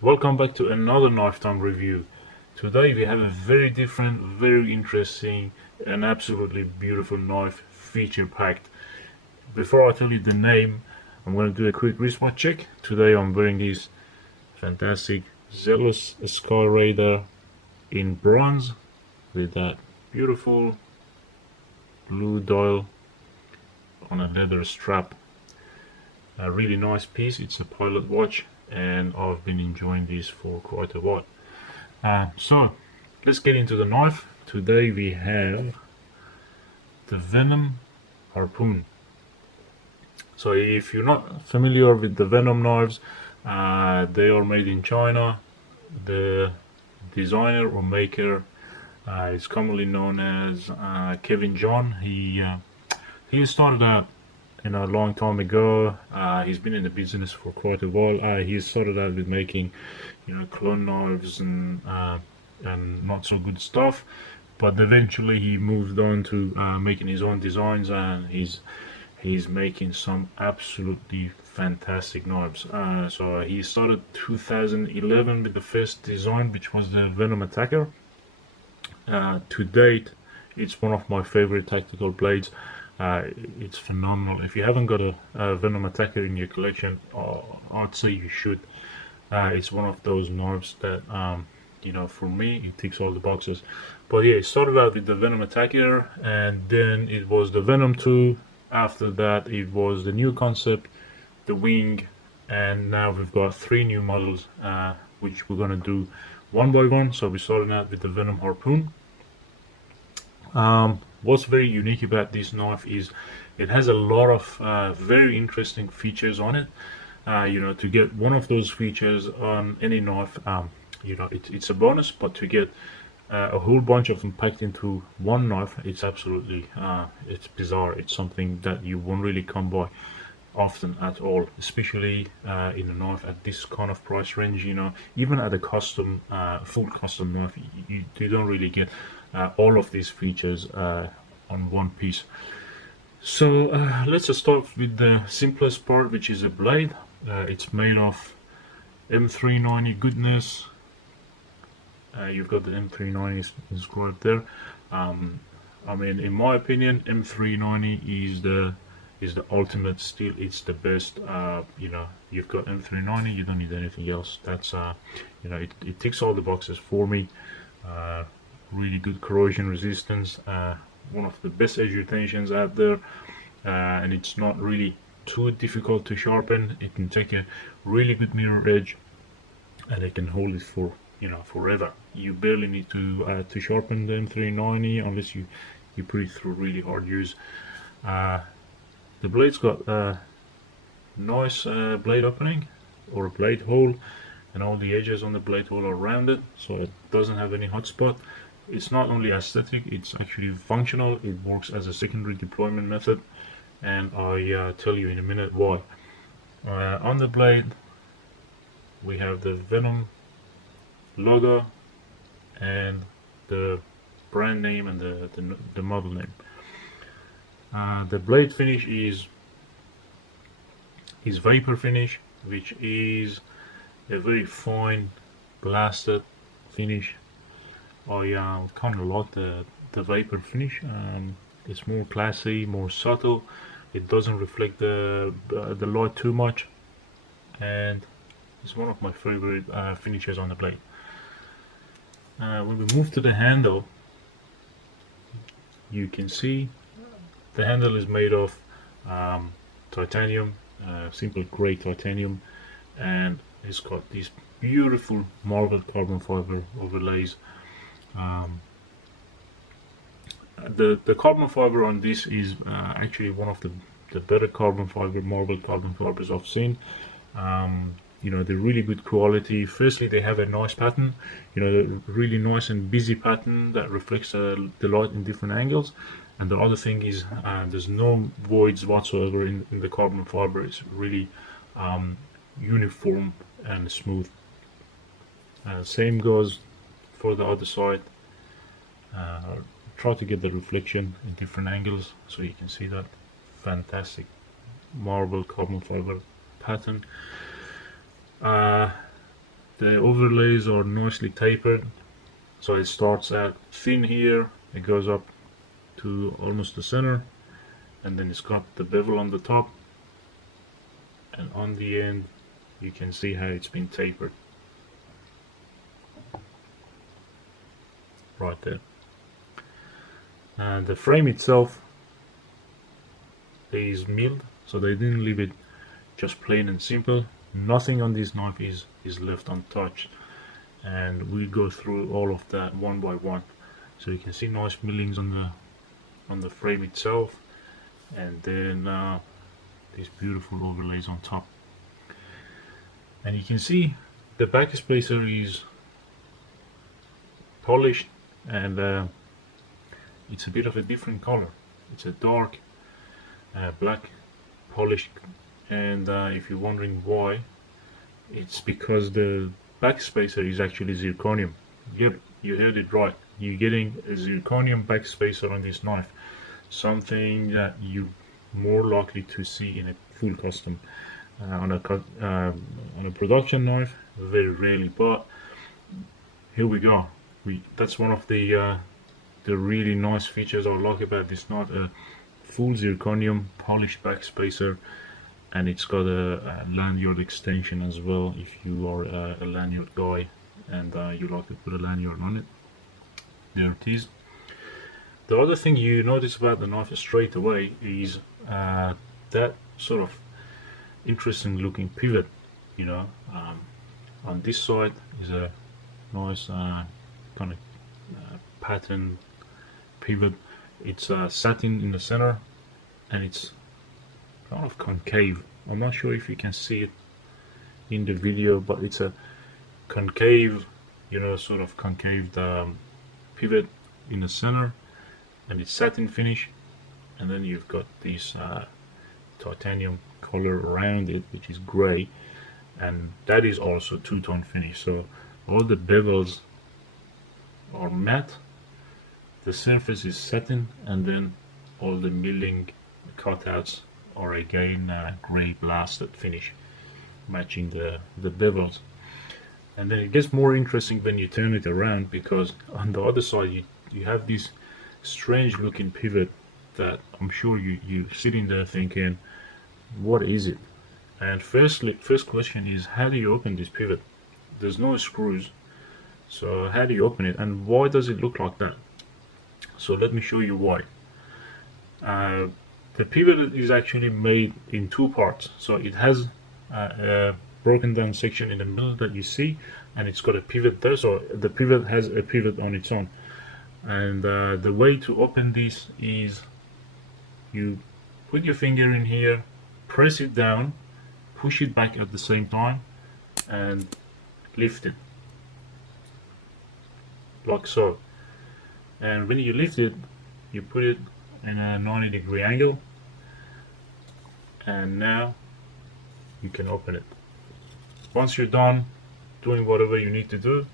Welcome back to another knife time review. Today we have a very different, very interesting and absolutely beautiful knife feature packed. Before I tell you the name, I'm going to do a quick wristwatch check. Today I'm wearing this fantastic Zealous Sky Raider in bronze with that beautiful blue dial on a leather strap. A really nice piece. It's a pilot watch and I've been enjoying this for quite a while. So let's get into the knife. Today we have the Venom Harpoon. So if you're not familiar with the Venom knives, they are made in China. The designer or maker is commonly known as Kevin John. He started out a long time ago. He's been in the business for quite a while. He started out with making, clone knives and not so good stuff. But eventually he moved on to making his own designs, and he's making some absolutely fantastic knives. So he started 2011 with the first design, which was the Venom Attacker. To date, it's one of my favorite tactical blades. It's phenomenal. If you haven't got a Venom Attacker in your collection, I'd say you should. It's one of those knives that, for me, it ticks all the boxes. But yeah, it started out with the Venom Attacker, and then it was the Venom 2. After that, it was the new concept, the Wing, and now we've got three new models, which we're gonna do one by one. So we're starting out with the Venom Harpoon. What's very unique about this knife is it has a lot of very interesting features on it. To get one of those features on any knife, it's a bonus, but to get a whole bunch of them packed into one knife, it's absolutely, it's bizarre. It's something that you won't really come by often at all, especially in a knife at this kind of price range. Even at a full custom knife, you don't really get all of these features on one piece. So let's just start with the simplest part, which is a blade. It's made of M390 goodness. You've got the M390 inscribed there. In my opinion, M390 is the ultimate steel. It's the best. You've got M390. You don't need anything else. That's it ticks all the boxes for me. Really good corrosion resistance. One of the best edge retentions out there, and it's not really too difficult to sharpen. It can take a really good mirror edge, and it can hold it for forever. You barely need to sharpen the M390 unless you put it through really hard use. The blade's got a nice blade opening or a blade hole, and all the edges on the blade hole are rounded, so it doesn't have any hot spot. It's not only aesthetic, it's actually functional. It works as a secondary deployment method, and I'll tell you in a minute why. On the blade we have the Venom logo and the brand name and the model name. The blade finish is vapor finish, which is a very fine blasted finish. I kind of like the vapor finish. It's more classy, more subtle. It doesn't reflect the light too much, and it's one of my favorite finishes on the blade. When we move to the handle, you can see the handle is made of titanium, simple grey titanium, and it's got these beautiful marble carbon fiber overlays. The carbon fiber on this is actually one of the better marble carbon fibers I've seen. They're really good quality. Firstly, they have a nice pattern, really nice and busy pattern that reflects the light in different angles. And the other thing is there's no voids whatsoever in the carbon fiber. It's really uniform and smooth. Same goes for the other side. Try to get the reflection in different angles so you can see that fantastic marble carbon fiber pattern. The overlays are nicely tapered, so it starts out thin here, it goes up to almost the center, and then it's got the bevel on the top, and on the end you can see how it's been tapered right there. And the frame itself is milled, so they didn't leave it just plain and simple. Nothing on this knife is left untouched, and we go through all of that one by one. So you can see nice millings on the frame itself, and then these beautiful overlays on top. And you can see the backspacer is polished, and it's a bit of a different color. It's a dark black polished, and if you're wondering why, it's because the backspacer is actually zirconium. Yep, you heard it right. You're getting a zirconium backspacer on this knife, something that you're more likely to see in a full custom. On a production knife, very rarely, but here we go. That's one of the really nice features I like about this knife. A full zirconium polished backspacer, and it's got a lanyard extension as well if you are a lanyard guy and you like to put a lanyard on it. There it is. The other thing you notice about the knife straight away is that sort of interesting looking pivot. You know, on this side is a nice kind of pattern pivot. It's satin in the center, and it's kind of concave. I'm not sure if you can see it in the video, but it's a concave, you know, sort of concave pivot in the center, and it's satin finish, and then you've got this titanium color around it, which is gray, and that is also two-tone finish. So all the bevels are matte, the surface is satin, and then all the milling cutouts are again gray blasted finish, matching the bevels. And then it gets more interesting when you turn it around, because on the other side you have this strange looking pivot that I'm sure you sitting there thinking, what is it? And first question is, how do you open this pivot? There's no screws, so how do you open it, and why does it look like that? So let me show you why. The pivot is actually made in two parts. So it has a broken down section in the middle that you see, and it's got a pivot there. So the pivot has a pivot on its own. And the way to open this is you put your finger in here, press it down, push it back at the same time, and lift it like so. And when you lift it, you put it in a 90-degree angle, and now you can open it. Once you're done doing whatever you need to do,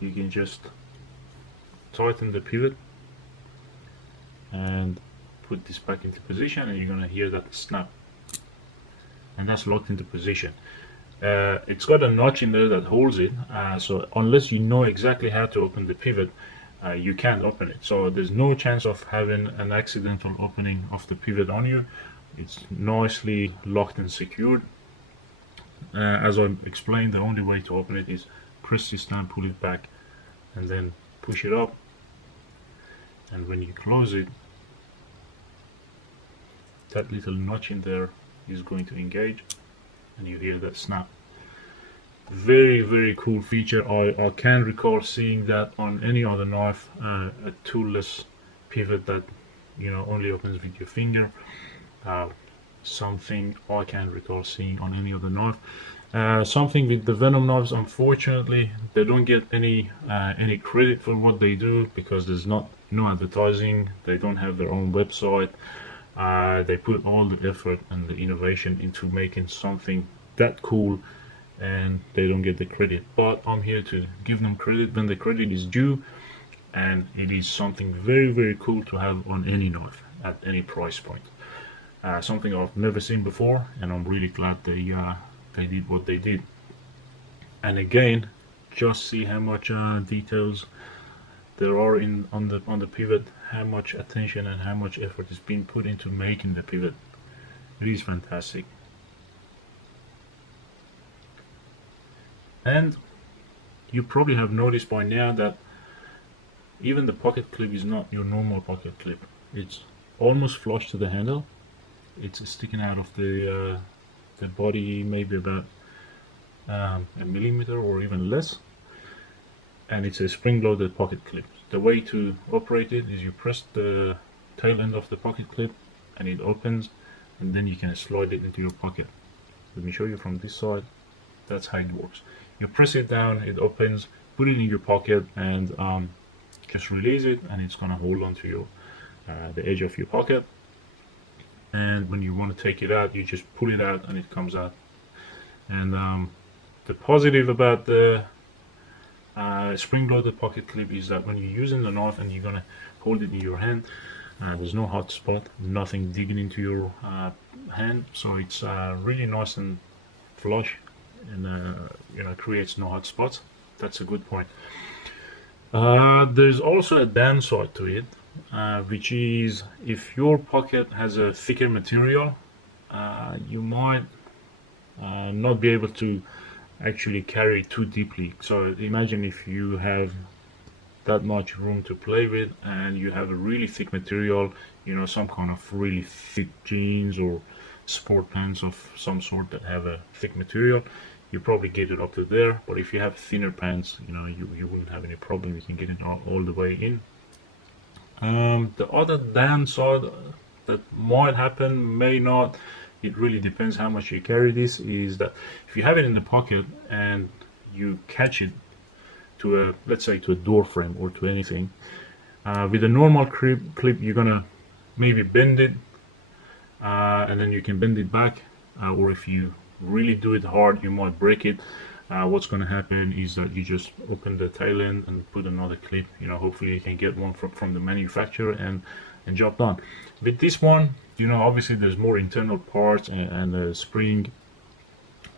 you can just tighten the pivot and put this back into position, and you're gonna hear that snap, and that's locked into position. It's got a notch in there that holds it, so unless you know exactly how to open the pivot, you can't open it. So there's no chance of having an accidental opening of the pivot on you. It's nicely locked and secured. As I explained, the only way to open it is press this down, pull it back, and then push it up, and when you close it, that little notch in there is going to engage, and you hear that snap. Very cool feature. I can't recall seeing that on any other knife, a toolless pivot that, you know, only opens with your finger. Something I can't recall seeing on any other knife. Something with the Venom knives, unfortunately they don't get any credit for what they do, because there's no advertising. They don't have their own website. They put all the effort and the innovation into making something that cool, and they don't get the credit. But I'm here to give them credit when the credit is due, and it is something very cool to have on any knife at any price point. Something I've never seen before, and I'm really glad they did what they did. And again, just see how much details there are on the pivot, how much attention and how much effort is being put into making the pivot. It is fantastic. And you probably have noticed by now that even the pocket clip is not your normal pocket clip. It's almost flush to the handle. It's sticking out of the body maybe about a millimeter or even less, and it's a spring-loaded pocket clip. The way to operate it is you press the tail end of the pocket clip and it opens, and then you can slide it into your pocket. Let me show you from this side. That's how it works. You press it down, it opens, put it in your pocket, and just release it, and it's gonna hold onto your the edge of your pocket. And when you want to take it out, you just pull it out and it comes out. And the positive about the spring-loaded pocket clip is that when you're using the knife and you're gonna hold it in your hand, there's no hot spot, nothing digging into your hand, so it's really nice and flush, and you know, creates no hot spots. That's a good point. There's also a downside to it, which is if your pocket has a thicker material, you might not be able to actually carry too deeply. So imagine if you have that much room to play with and you have a really thick material, you know, some kind of really thick jeans or sport pants of some sort that have a thick material, you probably get it up to there. But if you have thinner pants, you know, you wouldn't have any problem. You can get it all the way in. The other downside that might happen, may not, it really depends how much you carry this, is that if you have it in the pocket and you catch it to a, let's say, to a door frame or to anything, with a normal clip you're gonna maybe bend it, and then you can bend it back, or if you really do it hard you might break it. What's going to happen is that you just open the tail end and put another clip, you know, hopefully you can get one from the manufacturer, and job done. With this one, you know, obviously there's more internal parts and a spring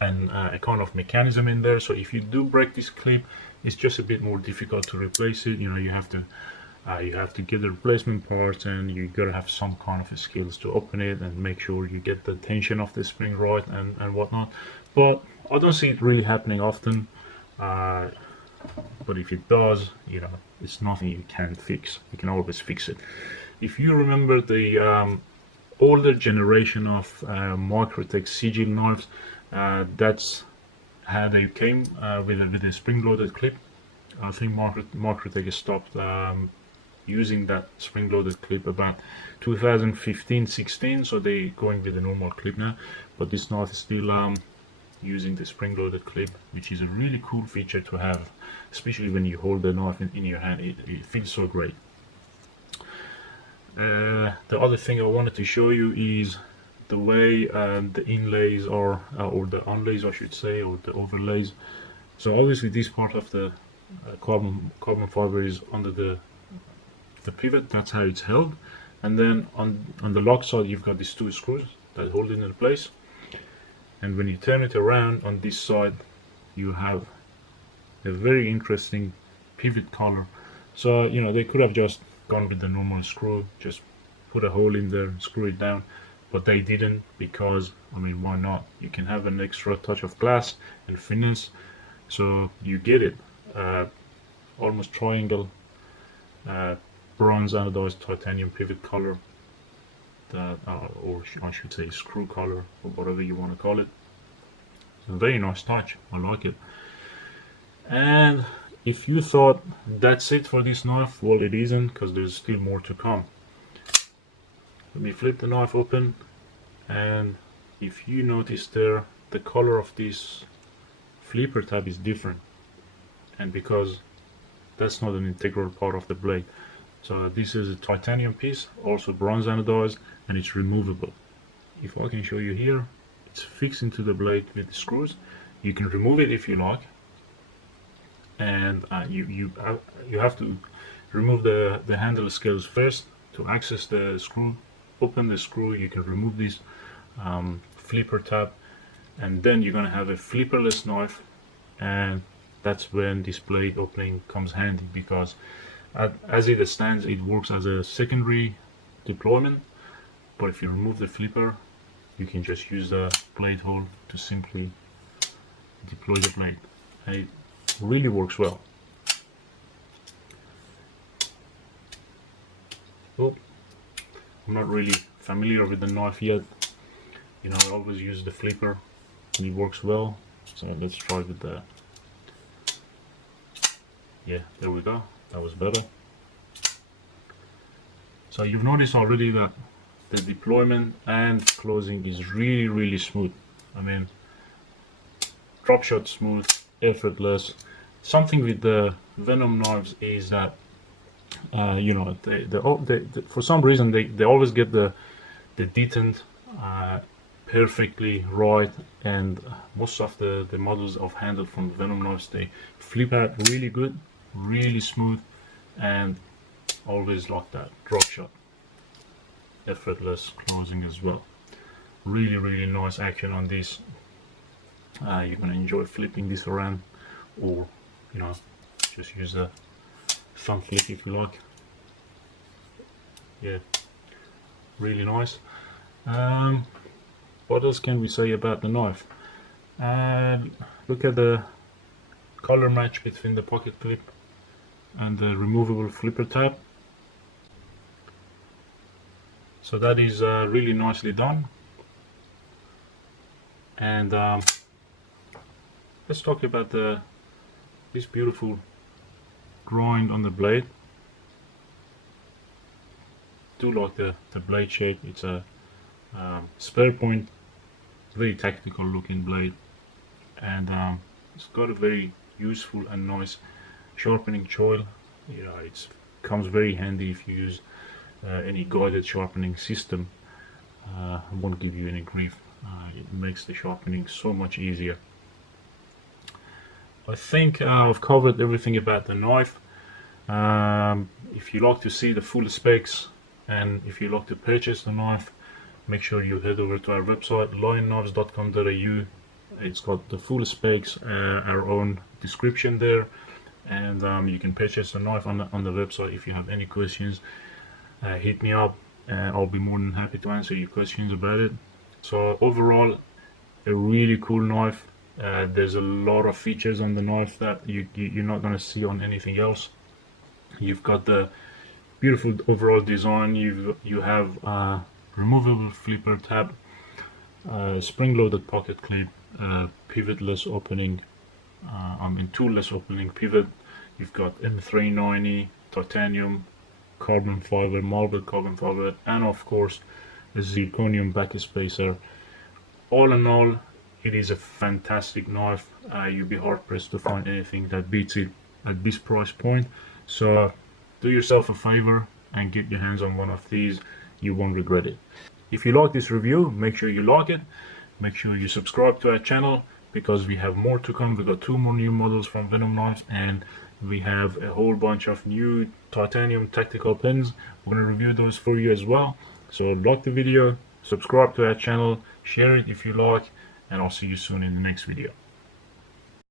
and a kind of mechanism in there, so if you do break this clip, it's just a bit more difficult to replace it. You know, you have to get the replacement parts, and you gotta have some kind of skills to open it and make sure you get the tension of the spring right and whatnot. But I don't see it really happening often, but if it does, you know, it's nothing you can't fix. You can always fix it. If you remember the older generation of Microtech sigil knives, that's how they came with a spring-loaded clip. I think Microtech stopped using that spring-loaded clip about 2015-16, so they're going with the normal clip now. But this knife is still using the spring-loaded clip, which is a really cool feature to have, especially when you hold the knife in your hand. It feels so great. The other thing I wanted to show you is the way the inlays are, or the onlays I should say, or the overlays. So obviously this part of the carbon fiber is under the pivot. That's how it's held, and then on the lock side you've got these two screws that hold it in place. And when you turn it around on this side, you have a very interesting pivot collar. So, you know, they could have just gone with the normal screw, just put a hole in there, screw it down, but they didn't, because, I mean, why not? You can have an extra touch of glass and finesse, so you get it. Almost triangle, bronze anodized titanium pivot collar, that, or I should say screw collar, or whatever you want to call it. It's a very nice touch. I like it. And if you thought that's it for this knife, well, it isn't, because there's still more to come. Let me flip the knife open, and if you notice there, the color of this flipper tab is different, and because that's not an integral part of the blade. So this is a titanium piece, also bronze anodized, and it's removable. If I can show you here, it's fixed into the blade with the screws. You can remove it if you like, and you have to remove the handle scales first to access the screw. Open the screw, you can remove this flipper tab, and then you're gonna have a flipperless knife, and that's when this blade opening comes handy, because as it stands, it works as a secondary deployment, but if you remove the flipper, you can just use the blade hole to simply deploy the blade, and it really works well. Oh, I'm not really familiar with the knife yet. You know, I always use the flipper and it works well. So let's try with the, yeah, there we go, that was better. So you've noticed already that the deployment and closing is really smooth. I mean, drop shot smooth, effortless. Something with the Venom knives is that you know, for some reason they always get the detent perfectly right, and most of the models I've handled from Venom knives, they flip out really good, really smooth, and always like that drop shot, effortless closing as well. Really nice action on this. You're gonna enjoy flipping this around, or you know, just use a thumb flick if you like. Yeah, really nice. What else can we say about the knife? Look at the color match between the pocket clip and the removable flipper tab. So that is really nicely done. And let's talk about this beautiful grind on the blade. Do like the blade shape. It's a spare point, very tactical looking blade, and it's got a very useful and nice sharpening choil. You know, it comes very handy if you use any guided sharpening system. It won't give you any grief. It makes the sharpening so much easier. I think I've covered everything about the knife. If you like to see the full specs, and if you like to purchase the knife, make sure you head over to our website, lionknives.com.au. It's got the full specs, our own description there, and you can purchase the knife on the website. If you have any questions, hit me up. I'll be more than happy to answer your questions about it. So overall, a really cool knife. There's a lot of features on the knife that you're not going to see on anything else. You've got the beautiful overall design. You have removable flipper tab, spring-loaded pocket clip, pivotless opening, toolless opening pivot. You've got M390 titanium, carbon fiber, marble carbon fiber, and of course the zirconium backspacer. All in all, it is a fantastic knife. You'll be hard pressed to find anything that beats it at this price point. So do yourself a favor and get your hands on one of these. You won't regret it. If you like this review, make sure you like it. Make sure you subscribe to our channel, because we have more to come. We've got 2 more new models from Venom knives, and we have a whole bunch of new titanium tactical pens. We're going to review those for you as well. So like the video, subscribe to our channel, share it if you like, and I'll see you soon in the next video.